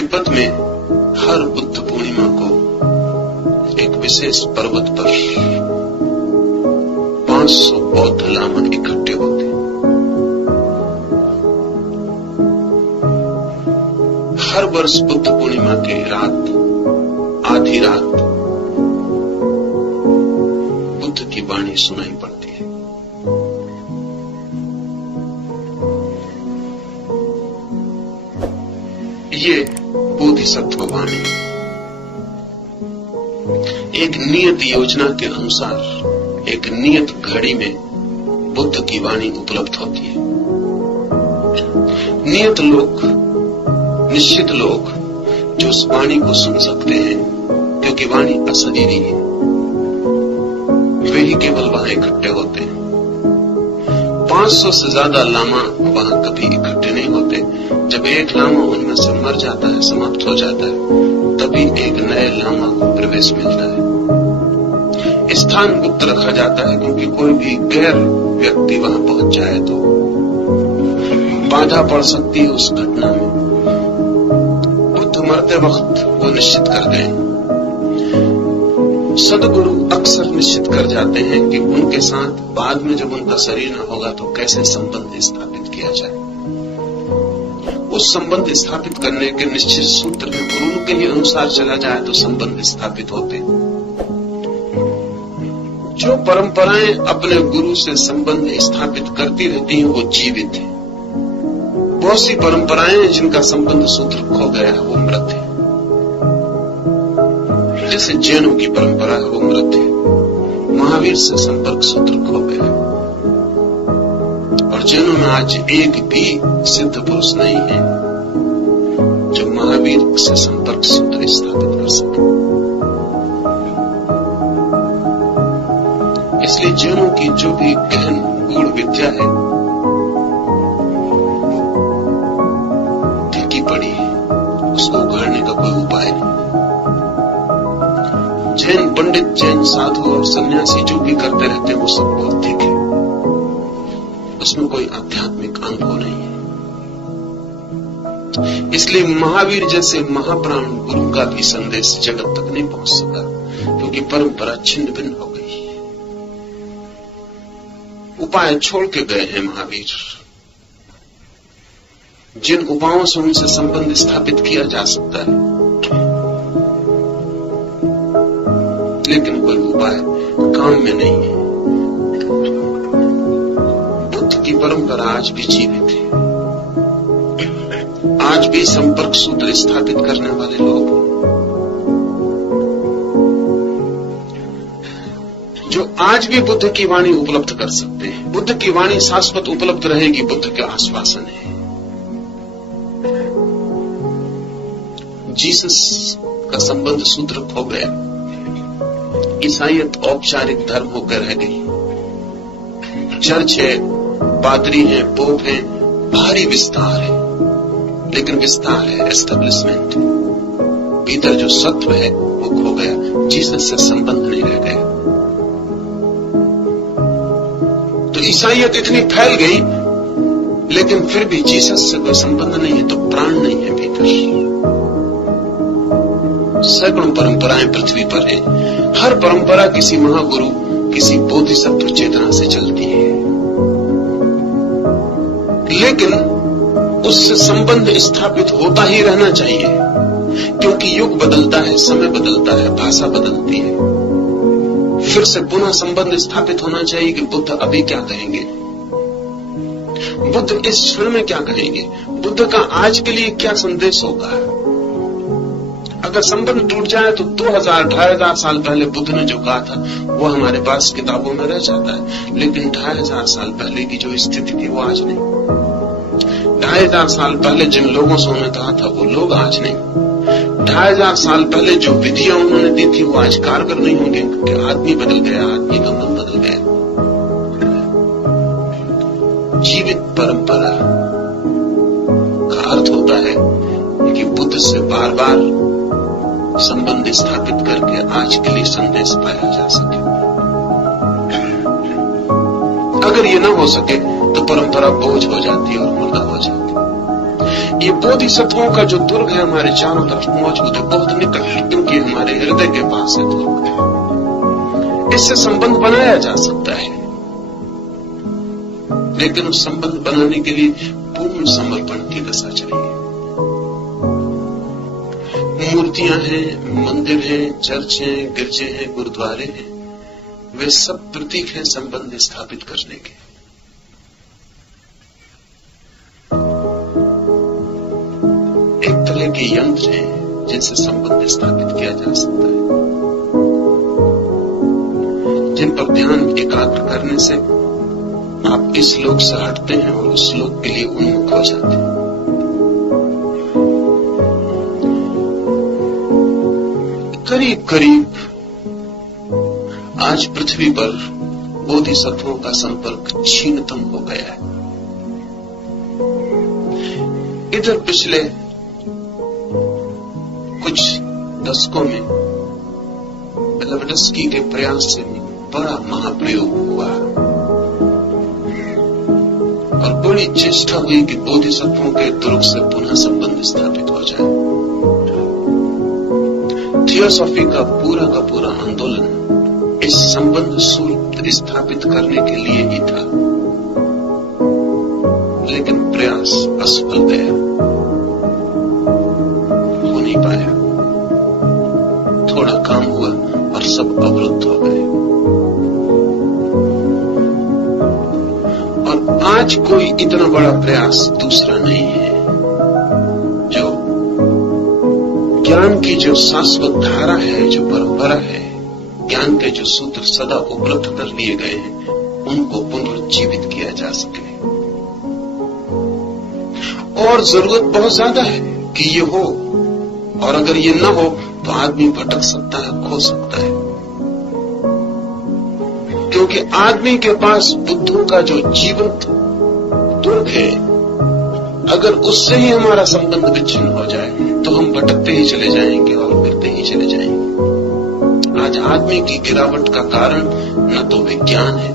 तिब्बत में हर बुद्ध पूर्णिमा को एक विशेष पर्वत पर 500 बौद्ध लामा इकट्ठे होते हैं। हर वर्ष बुद्ध पूर्णिमा की रात, आधी रात, बुद्ध की वाणी सुनाई पड़ती है। ये बोधिसत्व वाणी एक नियत योजना के अनुसार एक नियत घड़ी में बुद्ध की वाणी उपलब्ध होती है। नियत लोग, निश्चित लोग जो उस वाणी को सुन सकते हैं, क्योंकि वाणी अशरीरी है, वे ही केवल वहां इकट्ठे होते हैं। 500 से ज्यादा लामा वहां कभी इकट्ठे नहीं होते। जब एक लामा उनमें से मर जाता है, समाप्त हो जाता है, तभी एक नए लामा को प्रवेश मिलता है। स्थान गुप्त रखा जाता है, क्योंकि कोई भी गैर व्यक्ति वहां पहुंच जाए तो बाधा पड़ सकती है उस घटना में। बुद्ध मरते वक्त वो निश्चित कर गए, सदगुरु अक्सर निश्चित कर जाते हैं कि उनके साथ बाद में जब उनका शरीर न होगा तो कैसे संबंध स्थापित किया जाए। उस संबंध स्थापित करने के निश्चित सूत्र में गुरु के ही अनुसार चला जाए तो संबंध स्थापित होते। जो परंपराएं अपने गुरु से संबंध स्थापित करती रहती हैं वो जीवित है। बहुत सी परंपराएं जिनका संबंध सूत्र खो गया है वो मृत है। जैसे जैनों की परंपरा है वो मृत है। महावीर से संपर्क सूत्र खो गया और जैनों में आज एक भी सिद्ध पुरुष नहीं है जो महावीर से संपर्क सूत्र स्थापित कर सके। इसलिए जैनों की जो भी गहन गूढ़ विद्या है फीकी पड़ी है, उसको उगाड़ने का कोई उपाय नहीं। जैन पंडित, जैन साधु और सन्यासी जो भी करते रहते हैं वो सब भौतिक है, उसमें कोई आध्यात्मिक अनुभव नहीं है। इसलिए महावीर जैसे महाप्राण गुरु का भी संदेश जगत तक नहीं पहुंच सका, क्योंकि परंपरा छिन्न भिन्न हो गई। उपाय छोड़ के गए हैं महावीर। जिन उपायों से उनसे संबंध स्थापित किया जा सकता है, लेकिन कोई उपाय काम में नहीं है। बुद्ध की परंपरा आज भी जीवित है। आज भी संपर्क सूत्र स्थापित करने वाले लोग जो आज भी बुद्ध की वाणी उपलब्ध कर सकते हैं। बुद्ध की वाणी शाश्वत उपलब्ध रहेगी, बुद्ध के आश्वासन है। जीसस का संबंध सूत्र खो गया। ईसाईयत औपचारिक धर्म होकर रह गई। चर्च है, पादरी है, पोप है, भारी विस्तार है, लेकिन विस्तार है, एस्टेब्लिशमेंट। भीतर जो सत्व है वो खो गया। जीसस से संबंध नहीं रह गया। तो ईसाईयत इतनी फैल गई, लेकिन फिर भी जीसस से कोई संबंध नहीं है, तो प्राण नहीं है भीतर। सैकड़ों परंपराएं पृथ्वी पर है। हर परंपरा किसी महागुरु, किसी बोधिसत्व चेतना से चलती है, लेकिन उससे संबंध स्थापित होता ही रहना चाहिए, क्योंकि युग बदलता है, समय बदलता है, भाषा बदलती है। फिर से पुनः संबंध स्थापित होना चाहिए कि बुद्ध अभी क्या कहेंगे, बुद्ध इस क्षण में क्या कहेंगे, बुद्ध का आज के लिए क्या संदेश होगा। अगर संबंध टूट जाए तो 2000-2500 साल पहले बुद्ध ने जो कहा था वो हमारे पास किताबों में रह जाता है, लेकिन 2500 साल पहले की जो स्थिति थी वो आज नहीं। 2500 साल पहले जिन लोगों से उन्होंने कहा था वो लोग आज नहीं। 2500 साल पहले जो विधियां उन्होंने दी थी वो आज कारगर नहीं होंगे, क्योंकि आदमी बदल गया, आदमी का मन बदल गया। जीवित परंपरा का अर्थ होता है कि बुद्ध से बार बार संबंध स्थापित करके आज के लिए संदेश पाया जा सके। अगर ये ना हो सके तो परंपरा बोझ हो जाती है और मुर्दा हो जाती है। ये बोधिसत्वों का जो दुर्ग है हमारे चारों तरफ मौजूद है, बहुत निकट, क्योंकि हमारे हृदय के पास है दुर्ग। इससे संबंध बनाया जा सकता है, लेकिन उस संबंध बनाने के लिए पूर्ण समर्पण की दशा चाहिए। मूर्तियां हैं, मंदिर हैं, चर्च हैं, गिरजे हैं, गुरुद्वारे हैं, वे सब प्रतीक हैं संबंध स्थापित करने के। एक तरह के यंत्र हैं जिनसे संबंध स्थापित किया जा सकता है, जिन पर ध्यान एकाग्र करने से आप इस लोक से हटते हैं और उस लोक के लिए उन्मुख हो जाते हैं। करीब करीब आज पृथ्वी पर बोधिसत्वों का संपर्क क्षीणतम हो गया है। इधर पिछले कुछ दशकों में ब्लेवत्स्की के प्रयास से बड़ा महाप्रयोग हुआ और बड़ी चेष्टा हुई कि बोधिसत्वों के दुर्ग से पुनः संबंध स्थापित हो जाए। थियोसॉफी का पूरा आंदोलन इस संबंध सूत्र स्थापित करने के लिए ही था, लेकिन प्रयास असफल गया, हो नहीं पाया। थोड़ा काम हुआ और सब अवरुद्ध हो गए। और आज कोई इतना बड़ा प्रयास दूसरा नहीं है जो ज्ञान की जो शाश्वत धारा है, जो परंपरा है, ज्ञान के जो सूत्र सदा उपलब्ध कर लिए गए हैं, उनको पुनरुज्जीवित किया जा सके। और जरूरत बहुत ज्यादा है कि ये हो, और अगर ये न हो तो आदमी भटक सकता है, खो सकता है। क्योंकि आदमी के पास बुद्धों का जो जीवंत दुर्ग है, अगर उससे ही हमारा संबंध विच्छिन्न हो जाए तो हम भटकते ही चले जाएंगे और गिरते ही चले जाएंगे। आज आदमी की गिरावट का कारण न तो विज्ञान है,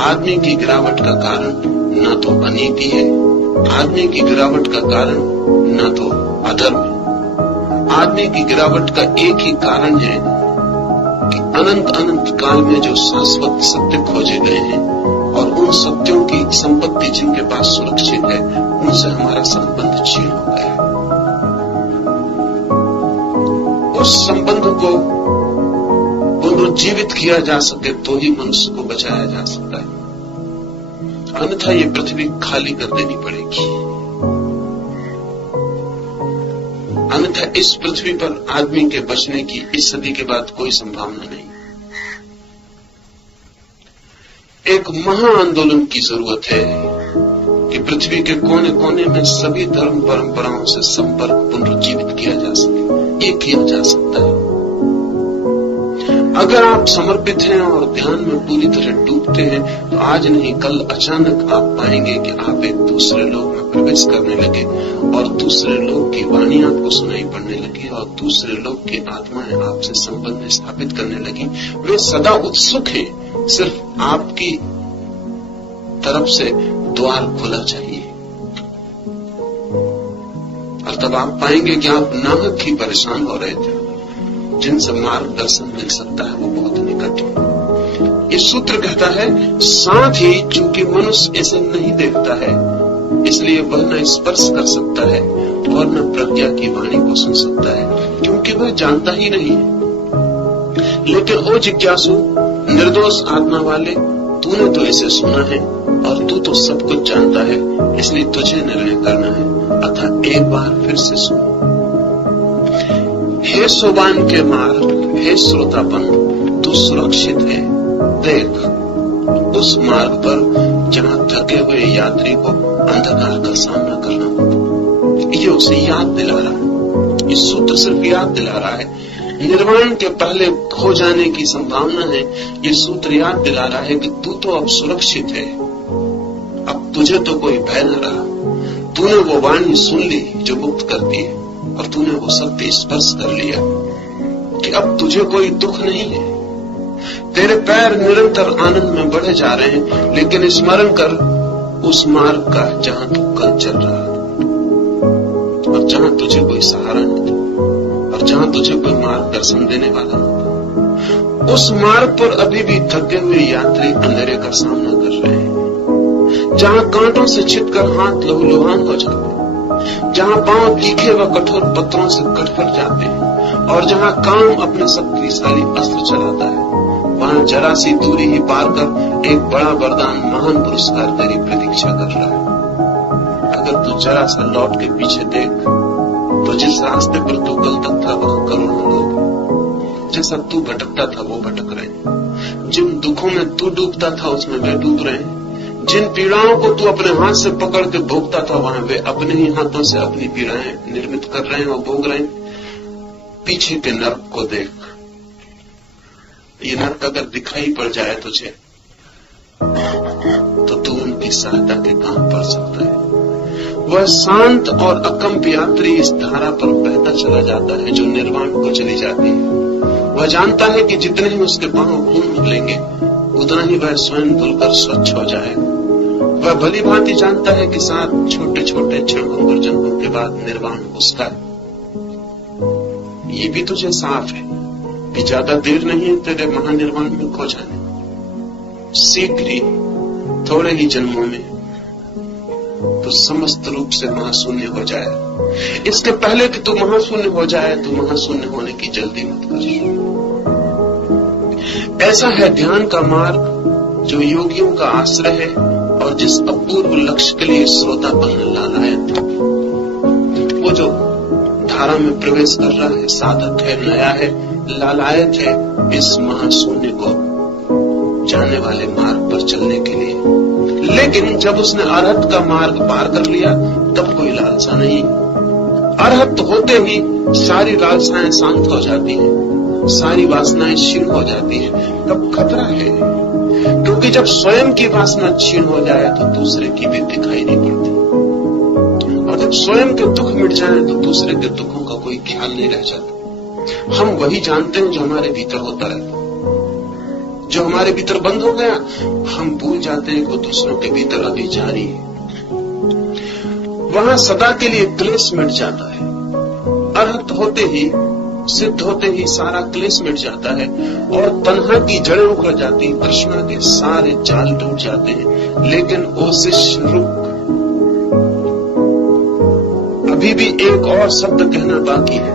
आदमी की गिरावट का कारण न तो अनीति है, आदमी की गिरावट का कारण न तो अधर्म है। आदमी की गिरावट का एक ही कारण है कि अनंत काल में जो शाश्वत सत्य खोजे गए हैं और उन सत्यों की संपत्ति जिनके पास सुरक्षित है, उनसे हमारा संबंध छीन हो गया। उस संबंध को पुनरुज्जीवित किया जा सके तो ही मनुष्य को बचाया जा सकता है, अन्यथा ये पृथ्वी खाली कर देनी पड़ेगी। अन्यथा इस पृथ्वी पर आदमी के बचने की इस सदी के बाद कोई संभावना नहीं। एक महा आंदोलन की जरूरत है कि पृथ्वी के कोने कोने में सभी धर्म परंपराओं से संपर्क पुनरुज्जीवित किया जा सके। ये किया जा सकता है अगर आप समर्पित हैं और ध्यान में पूरी तरह डूबते हैं, तो आज नहीं कल अचानक आप पाएंगे कि आप एक दूसरे लोक में प्रवेश करने लगे और दूसरे लोक की वाणी आपको सुनाई पड़ने लगी और दूसरे लोक की आत्माएं आपसे संबंध स्थापित करने लगी। वे सदा उत्सुक हैं, सिर्फ आपकी तरफ से द्वार खुला चाहिए। और तब आप पाएंगे कि आप नाहक ही परेशान हो रहे थे, जिनसे मार्गदर्शन मिल सकता है वो बहुत निकट है। ये सूत्र कहता है, साथ ही चूंकि मनुष्य इसे नहीं देखता है, इसलिए वह न स्पर्श कर सकता है और न प्रज्ञा की वाणी को सुन सकता है, क्योंकि वह जानता ही नहीं है। लेकिन ओ जिज्ञासु, निर्दोष आत्मा वाले, तूने तो इसे सुना है और तू तो सब कुछ जानता है, इसलिए तुझे निर्णय करना है। अतः एक बार फिर से सुन। हे सोबान के मार्ग, हे श्रोतापन, तू सुरक्षित है। देख उस मार्ग पर जहां थके हुए यात्री को अंधकार का सामना करना होता। ये उसे याद दिला रहा है, इस सूत्र सिर्फ याद दिला रहा है। निर्वाण के पहले खो जाने की संभावना है। ये सूत्र याद दिला रहा है कि तू तो अब सुरक्षित है, अब तुझे तो कोई भय न रहा। तूने वो वाणी सुन ली जो मुक्त करती है और तूने वो सत्य स्पर्श कर लिया कि अब तुझे कोई दुख नहीं है। तेरे पैर निरंतर आनंद में बढ़े जा रहे हैं, लेकिन स्मरण कर उस मार्ग का जहां तू कल चल रहा था। और जहां तुझे कोई सहारा न था, और जहां तुझे कोई मार्गदर्शन देने वाला न था। उस मार्ग पर अभी भी थके हुए यात्री अंधेरे का सामना कर रहे हैं, जहां कांटों से छिटकर हाथ लहूलुहान हो जाते हैं, जहां पांव तीखे व कठोर पत्थरों से कटकर जाते हैं, और जहां काम अपने शक्तिशाली अस्त्र चलाता है, वहां जरा सी दूरी ही पार कर एक बड़ा वरदान, महान पुरस्कार तेरी प्रतीक्षा कर रहा है। अगर तू जरा सा लौट के पीछे देख तो जिस रास्ते पर तू कल तक था वहां करोड़ों लोग, जैसा तू भटकता था वो भटक रहे हैं, जिन दुखों में तू डूबता था उसमें वे डूब रहे हैं, जिन पीड़ाओं को तू अपने हाथ से पकड़ के भोगता था वहां वे अपने ही हाथों से अपनी पीड़ाएं निर्मित कर रहे हैं और भोग रहे हैं। पीछे के नर्क को देख, ये नर्क अगर दिखाई पड़ जाए तुझे तो तू उनकी सहायता के काम पड़ सकता है। वह शांत और अकंप यात्री इस धारा पर बहता चला जाता है जो निर्वाण को चली जाती है। वह जानता है कि जितने ही उसके पांव खून उगलेंगे उतना ही वह स्वयं धुलकर स्वच्छ हो जाएगा। वह भली भांति जानता है कि 7 छोटे छोटे क्षणभंगुर जन्मों के बाद निर्वाण उसका है। ये भी तुझे साफ है कि ज्यादा देर नहीं है तेरे महानिर्वाण में खो जाने। शीघ्र ही, थोड़े ही जन्मों में तो समस्त रूप से महाशून्य हो जाए। इसके पहले कि तू महाशून्य हो जाए तो महाशून्य होने की जल्दी मत कर। ऐसा है ध्यान का मार्ग जो योगियों का आश्रय है और जिस अपूर्व लक्ष्य के लिए श्रोता बनने लालायत। वो जो धारा में प्रवेश कर रहा है, साधक है, नया है, लालायत है इस महाशून्य को जाने वाले मार्ग पर चलने के लिए। लेकिन जब उसने अरहत का मार्ग पार कर लिया तब कोई लालसा नहीं। अरहत होते ही सारी लालसाएं शांत हो जाती हैं, सारी वासनाएं क्षीण हो जाती हैं। तब खतरा है, क्योंकि जब स्वयं की वासना क्षीण हो जाए तो दूसरे की भी दिखाई नहीं पड़ती, और जब स्वयं के दुख मिट जाए तो दूसरे के दुखों का कोई ख्याल नहीं रह जाता। हम वही जानते हैं जो हमारे भीतर होता रहता। जो हमारे भीतर बंद हो गया हम भूल जाते हैं कि दूसरों के भीतर अभी जारी है। वहां सदा के लिए क्लेश मिट जाता है। अरहत होते ही, सिद्ध होते ही सारा क्लेश मिट जाता है और तन्हा की जड़ें उखड़ जाती, तृष्णा के सारे जाल टूट जाते हैं। लेकिन ओ शिष्य रुक, अभी भी एक और शब्द कहना बाकी है।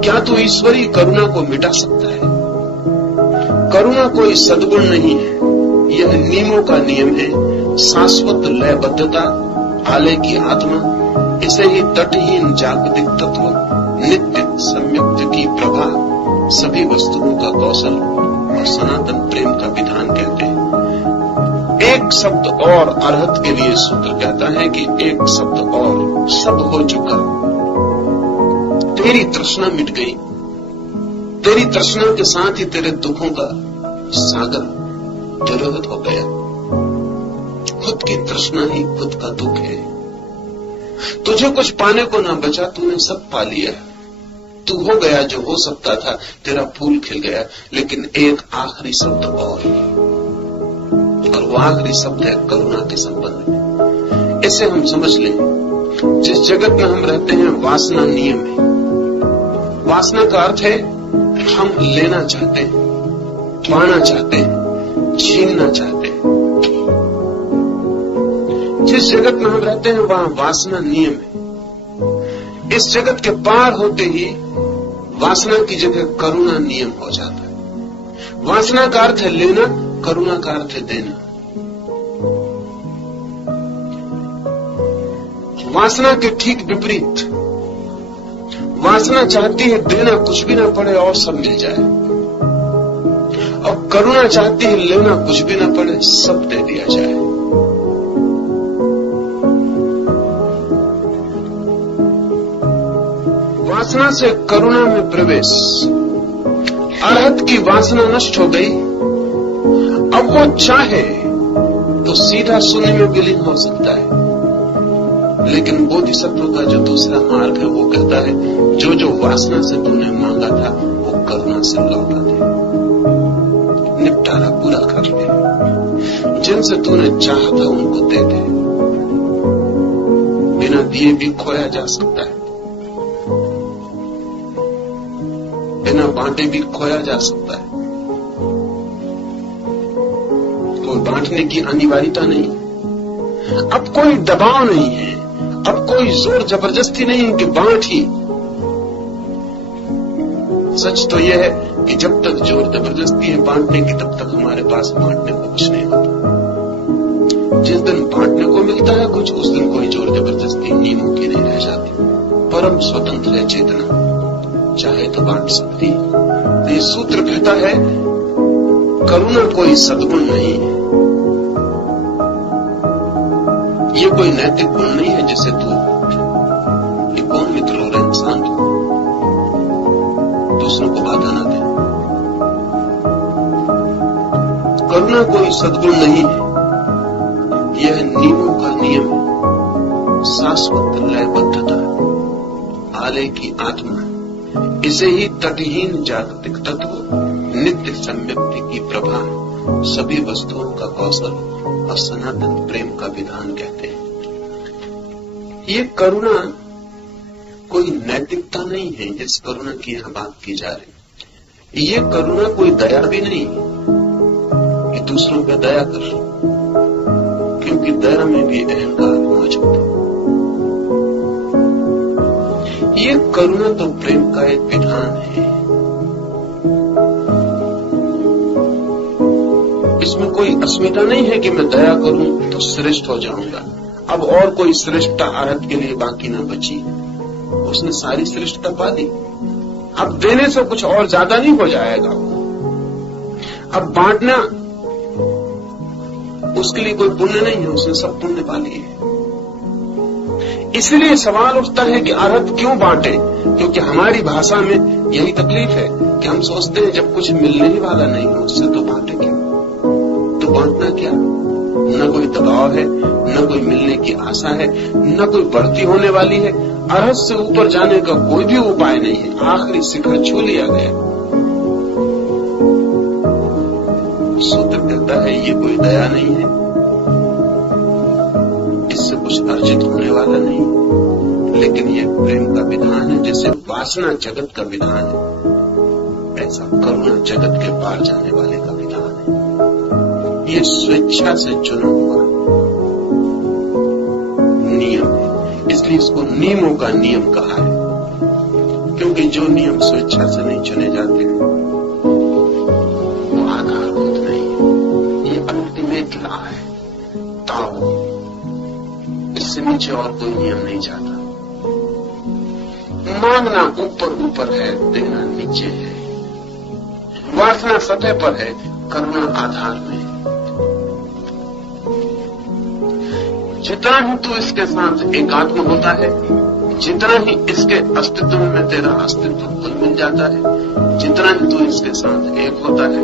क्या तू ईश्वरी करुणा को मिटा सकता है? करुणा कोई सद्गुण नहीं है, यह नियमों का नियम है, शाश्वत लयबद्धता, आलय की आत्मा, इसे ही तटहीन जागतिक तत्व, नित्य सम्यक्त की प्रभा, सभी वस्तुओं का कौशल और सनातन प्रेम का विधान कहते हैं। एक शब्द और अरहत के लिए सूत्र कहता है कि एक शब्द और, सब हो चुका, तेरी तृष्णा मिट गई। तेरी तृष्णा के साथ ही तेरे दुखों का सागर तिरोहित हो गया। खुद की तृष्णा ही खुद का दुख है। तुझे कुछ पाने को ना बचा, तूने सब पा लिया। तू हो गया जो हो सकता था, तेरा फूल खिल गया। लेकिन एक आखिरी शब्द और वो आखिरी शब्द है करुणा के संबंध में। इसे हम समझ लें। जिस जगत में हम रहते हैं वासना नियम है। वासना का अर्थ है हम लेना चाहते हैं, पाना चाहते हैं, छीनना चाहते हैं। जिस जगत में हम रहते हैं वहां वासना नियम है। इस जगत के पार होते ही वासना की जगह करुणा नियम हो जाता है। वासना का अर्थ है लेना, करुणा का अर्थ है देना। वासना के ठीक विपरीत, वासना चाहती है देना कुछ भी ना पड़े और सब मिल जाए, और करुणा चाहती है लेना कुछ भी ना पड़े, सब दे दिया जाए। वासना से करुणा में प्रवेश। अरहत की वासना नष्ट हो गई, अब वो चाहे तो सीधा शून्य में विलीन हो सकता है। लेकिन बोधिसत्व का जो दूसरा मार्ग है वो कहता है जो जो वासना से तूने मांगा था वो करुणा से लौटा दे, निपटारा पूरा कर दे। जिनसे तूने चाहा था उनको दे दे, बिना बिना दिए भी खोया जा सकता है, बिना बांटे भी खोया जा सकता है। कोई बांटने की अनिवार्यता नहीं, अब कोई दबाव नहीं है, अब कोई जोर जबरदस्ती नहीं है कि बांट ही। सच तो यह है कि जब तक जोर जबरदस्ती है बांटने की, तब तक हमारे पास बांटने को कुछ नहीं होता। जिस दिन बांटने को मिलता है कुछ, उस दिन कोई जोर जबरदस्ती नियमों की नहीं रह जाती। परम स्वतंत्र है चेतना, चाहे तो बांट सकती है। तो ये सूत्र कहता है करुणा कोई सद्गुण नहीं है, ये कोई नैतिक गुण नहीं है जिसे तू एक कौन मित्र रो रहे इंसान को दूसरों को बाधा ना दे। करुणा कोई सद्गुण नहीं है, यह नियमों का नियम है, शाश्वत लयबद्धता, आलय की आत्मा। इसे ही तटहीन जागतिक तत्व, नित्य सम्यक्ति की प्रभा, सभी वस्तुओं का कौशल और सनातन प्रेम का विधान कहते हैं। ये करुणा कोई नैतिकता नहीं है जिस करुणा की यहां बात की जा रही। ये करुणा कोई दया भी नहीं कि दूसरों पर दया कर, क्योंकि दया में भी अहंकार मौजूद है। ये करुणा तो प्रेम का एक विधान है, इसमें कोई अस्मिता नहीं है कि मैं दया करूं तो श्रेष्ठ हो जाऊंगा। अब और कोई श्रेष्ठता आरत के लिए बाकी ना बची, उसने सारी श्रेष्ठता पा ली। अब देने से कुछ और ज्यादा नहीं हो जाएगा। अब बांटना उसके लिए कोई पुण्य नहीं है, उसने सब पुण्य पा लिए। इसलिए सवाल उठता है कि अरहत क्यों बांटे, क्योंकि हमारी भाषा में यही तकलीफ है कि हम सोचते हैं जब कुछ मिलने ही वाला नहीं हो उससे तो बांटे क्यों। तो बांटना क्या, न कोई दबाव है, न कोई मिलने की आशा है, न कोई बढ़ती होने वाली है। अरहत से ऊपर जाने का कोई भी उपाय नहीं है, आखिरी शिखर छू लिया गया। सूत्र कहता है ये कोई दया नहीं है, इससे कुछ अर्जित होने वाला नहीं, लेकिन ये प्रेम का विधान है। जैसे वासना जगत का विधान है, ऐसा करुणा जगत के पार जाने वाले का विधान है। ये स्वेच्छा से चुना हुआ नियम है, इसलिए इसको नियमों का नियम कहा है, क्योंकि जो नियम स्वेच्छा से नहीं चुने जाते वो आधारभूत नहीं है। ये अल्टीमेट लॉ है, ताओ, इससे नीचे और कोई नियम नहीं जाता। मांगना ऊपर ऊपर है, देना नीचे है। वासना सतह पर है, करुणा आधार में है। जितना ही तू इसके साथ एकात्म होता है, जितना ही इसके अस्तित्व में तेरा अस्तित्व खुद मिल जाता है, जितना ही तू इसके साथ एक होता है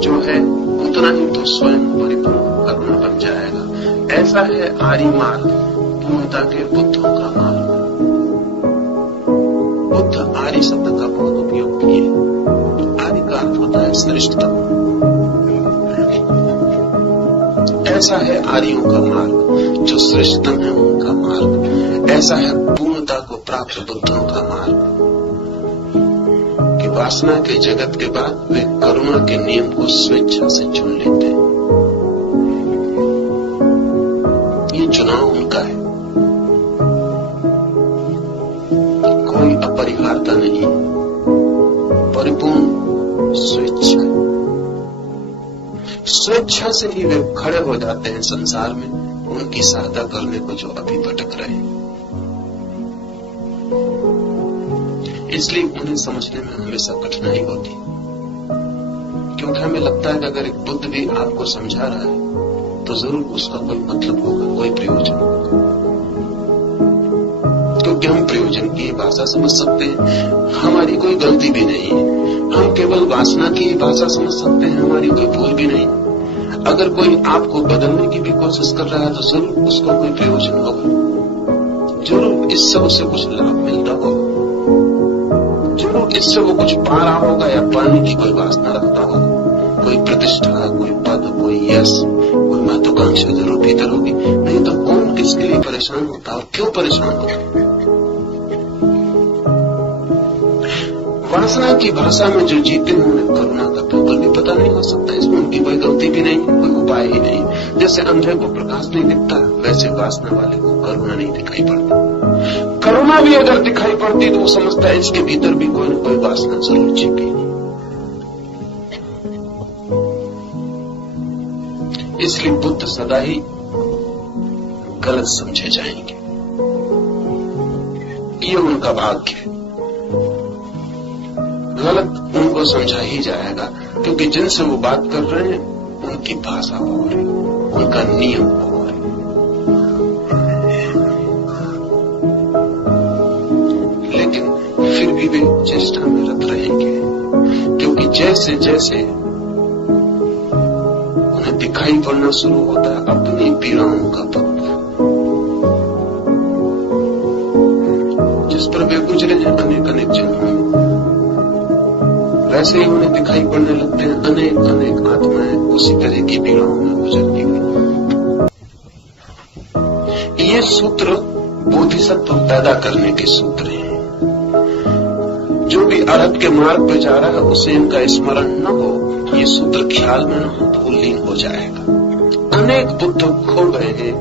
जो है, उतना ही तू स्वयं परिपूर्ण करुणा बन जाएगा। ऐसा है आर्य मार्ग, पूर्णता के बुद्धों का मार्ग। बुद्ध आर्य शब्द का बहुत उपयोग किए। आर्य का अर्थ होता है श्रेष्ठतम। ऐसा है आर्यों का मार्ग, जो श्रेष्ठतम है उनका मार्ग। ऐसा है पूर्णता को प्राप्त बुद्धों का मार्ग, कि वासना के जगत के बाद वे करुणा के नियम को स्वेच्छा से चुन लेते हैं। ये चुनाव उनका है, कोई अपरिहार्यता नहीं, परिपूर्ण स्वेच्छा। स्वेच्छा से ही वे खड़े हो जाते हैं संसार में उनकी सहायता करने को जो अभी भटक रहे हैं। इसलिए उन्हें समझने में हमेशा कठिनाई होती, क्योंकि हमें लगता है कि अगर एक बुद्ध भी आपको समझा रहा है तो जरूर उसका कोई मतलब होगा, कोई प्रयोजन होगा। क्योंकि हम प्रयोजन की भाषा समझ सकते हैं, हमारी कोई गलती भी नहीं है। हम केवल वासना की भाषा समझ सकते हैं, हमारी कोई भूल भी नहीं। अगर कोई आपको बदलने की भी कोशिश कर रहा है तो जरूर उसको कोई प्रयोजन होगा, जरूर इससे उसे कुछ लाभ मिलता होगा, जरूर इससे वो कुछ पा रहा होगा या पाने की कोई वासना रखता होगा। कोई प्रतिष्ठा, कोई पद, कोई यश, कोई महत्वाकांक्षा जरूर भीतर होगी, नहीं तो कौन किसके लिए परेशान होता और क्यों परेशान होता। वासना की भाषा में जो जीते हैं उन्हें करुणा का बिल्कुल भी पता नहीं हो सकता। इसमें उनकी कोई गलती भी नहीं, कोई उपाय ही नहीं। जैसे अंधे को प्रकाश नहीं दिखता, वैसे वासना वाले को करुणा नहीं दिखाई पड़ती। करुणा भी अगर दिखाई पड़ती तो वो समझता है इसके भीतर भी कोई न कोई वासना जरूर छिपी। इसलिए बुद्ध सदा ही गलत समझे जाएंगे, ये उनका भाग्य है। गलत उनको समझा ही जाएगा, क्योंकि जिनसे वो बात कर रहे हैं उनकी भाषा और है, उनका नियम और है। लेकिन फिर भी वे चेष्टा में रत रहेंगे, क्योंकि जैसे जैसे उन्हें दिखाई पड़ना शुरू होता है अपनी पीड़ाओं का पत्थर, जिस पर वे गुजरे हैं अनेक अनेक जन्मों में, वैसे ही उन्हें दिखाई पड़ने लगते हैं अनेक अनेक आत्माएं उसी तरह की पीड़ाओं में गुजरती हुई। ये सूत्र बोधिसत्व पैदा करने के सूत्र हैं। जो भी अरहत के मार्ग पे जा रहा है उसे इनका स्मरण न हो, ये सूत्र ख्याल में न हो तो वो लीन हो जाएगा। अनेक बुद्ध खो गए हैं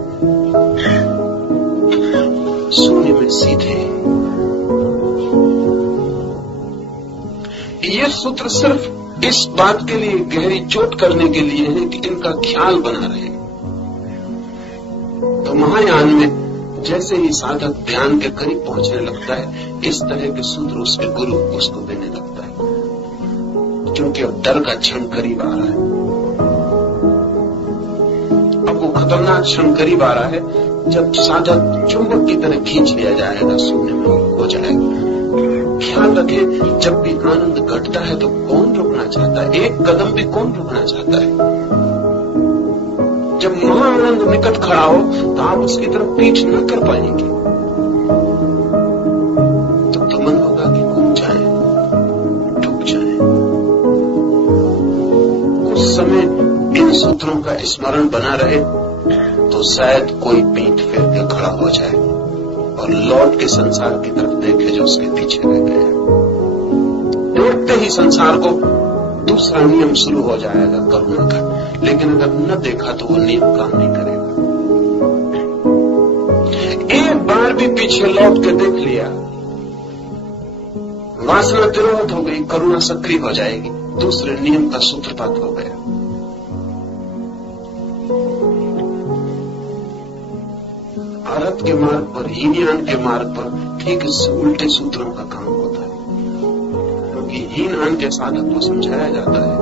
शून्य में सीधे। ये सूत्र सिर्फ इस बात के लिए गहरी चोट करने के लिए है कि इनका ख्याल बना रहे। तो महायान में जैसे ही साधक ध्यान के करीब पहुंचने लगता है, इस तरह के सूत्र उसके गुरु उसको देने लगता है, क्योंकि अब डर का क्षण करीब आ रहा है। अब वो खतरनाक क्षण करीब आ रहा है जब साधक चुंबक की तरह खींच लिया जाएगा, शून्य में हो जाएगा। ख्याल रखें, जब भी आनंद घटता है तो कौन रुकना चाहता है? एक कदम भी कौन रुकना चाहता है? जब महाआनंद निकट खड़ा हो तो आप उसकी तरफ पीठ न कर पाएंगे, तब तो मन होगा कि कूद जाए, डूब जाए। कुछ समय इन सूत्रों का स्मरण बना रहे तो शायद कोई पीठ फेर के खड़ा हो जाए और लौट के संसार की तरफ देखे जो उसके पीछे रह गए। देखते ही संसार को दूसरा नियम शुरू हो जाएगा करुणा का, लेकिन अगर न देखा तो वो नियम काम नहीं करेगा। एक बार भी पीछे लौट के देख लिया, वासना तिरोहित हो गई, करुणा सक्रिय हो जाएगी, दूसरे नियम का सूत्रपात हो गया। अरहत के मार्ग पर, हीनयान के मार्ग पर ठीक इससे उल्टे सूत्रों का काम होता है, क्योंकि हीनयान के साधक को समझाया जाता है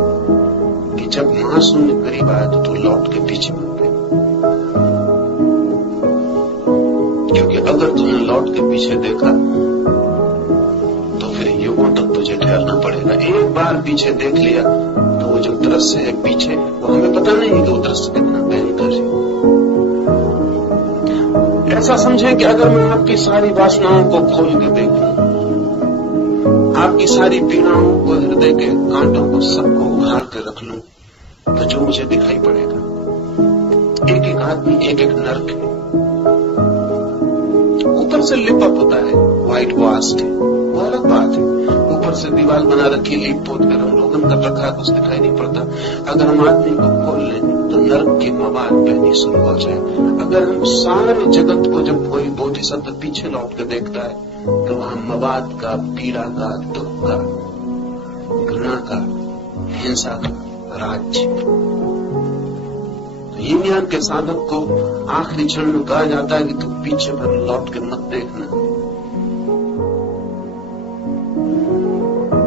कि जब महाशून्य करीब आए तो तू लौट के पीछे मत देख, क्योंकि अगर तूने लौट के पीछे देखा तो फिर युगों तक तुझे ठहरना पड़ेगा। एक बार पीछे देख लिया तो वो जो दृश्य है पीछे, वो हमें पता नहीं है कि वो दृश्य कितना भयंकर है। ऐसा समझें कि अगर मैं आपकी सारी वासनाओं को खोल के देखूं, आपकी सारी पीड़ाओं को, हृदय के कांटों को, सबको उघाड़ के रख लूं, तो जो मुझे दिखाई पड़ेगा एक एक आदमी, एक एक नर्क है। ऊपर से लिपअप होता है, व्हाइट वास्ट है, वो अलग बात है। ऊपर से दीवार बना रखी, लीप पोत कर हम लोगन कर रखा है, कुछ दिखाई नहीं पड़ता। अगर हम आदमी को खोल लें तो नर्क की मवाद बहनी शुरू हो जाए। अगर हम सारे जगत को, जब कोई बोधिसत्व पीछे लौट कर देखता है तो वहां मवाद का, पीड़ा का, दुख का, घृणा का, हिंसा का राज्य। तो हीनयान के साधक को आखिरी क्षण में कहा जाता है कि तू पीछे पर लौट के मत देखना,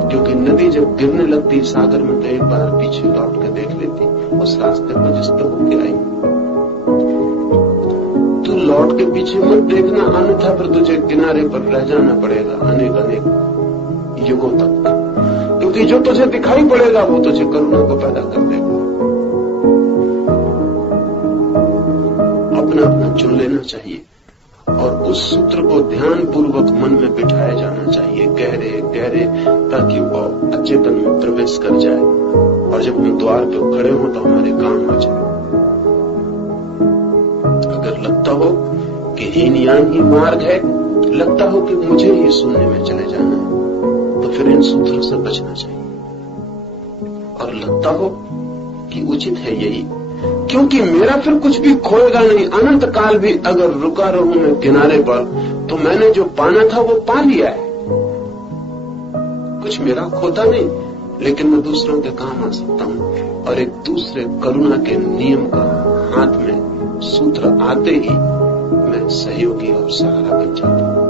क्योंकि नदी जब गिरने लगती सागर में तो एक बार पीछे लौट के देख लेती उस रास्ते पर जिस पे होके आई। तू लौट के पीछे मत देखना, अन्यथा फिर तुझे किनारे पर रह जाना पड़ेगा अनेक अनेक युगों तक, क्योंकि जो तुझे दिखाई पड़ेगा वो तुझे करुणा को पैदा कर देगा। अपना अपना चुन लेना चाहिए और उस सूत्र को ध्यान पूर्वक मन में बिठाया जाना चाहिए, गहरे गहरे, ताकि वो अचेतन में प्रवेश कर जाए और जब हम द्वार पे खड़े हों तो हमारे काम आ जाए। हो कि हीनयान ही मार्ग है, लगता हो कि मुझे ही शून्य में चले जाना है, तो फिर इन सूत्रों से बचना चाहिए। और लगता हो कि उचित है यही, क्योंकि मेरा फिर कुछ भी खोएगा नहीं। अनंत काल भी अगर रुका रहूं मैं किनारे पर, तो मैंने जो पाना था वो पा लिया है, कुछ मेरा खोता नहीं। लेकिन मैं दूसरों के काम आ सकता हूं, और एक दूसरे करुणा के नियम का हाथ में सूत्र आते ही मैं सहयोगी और सहारा बन जाता हूं।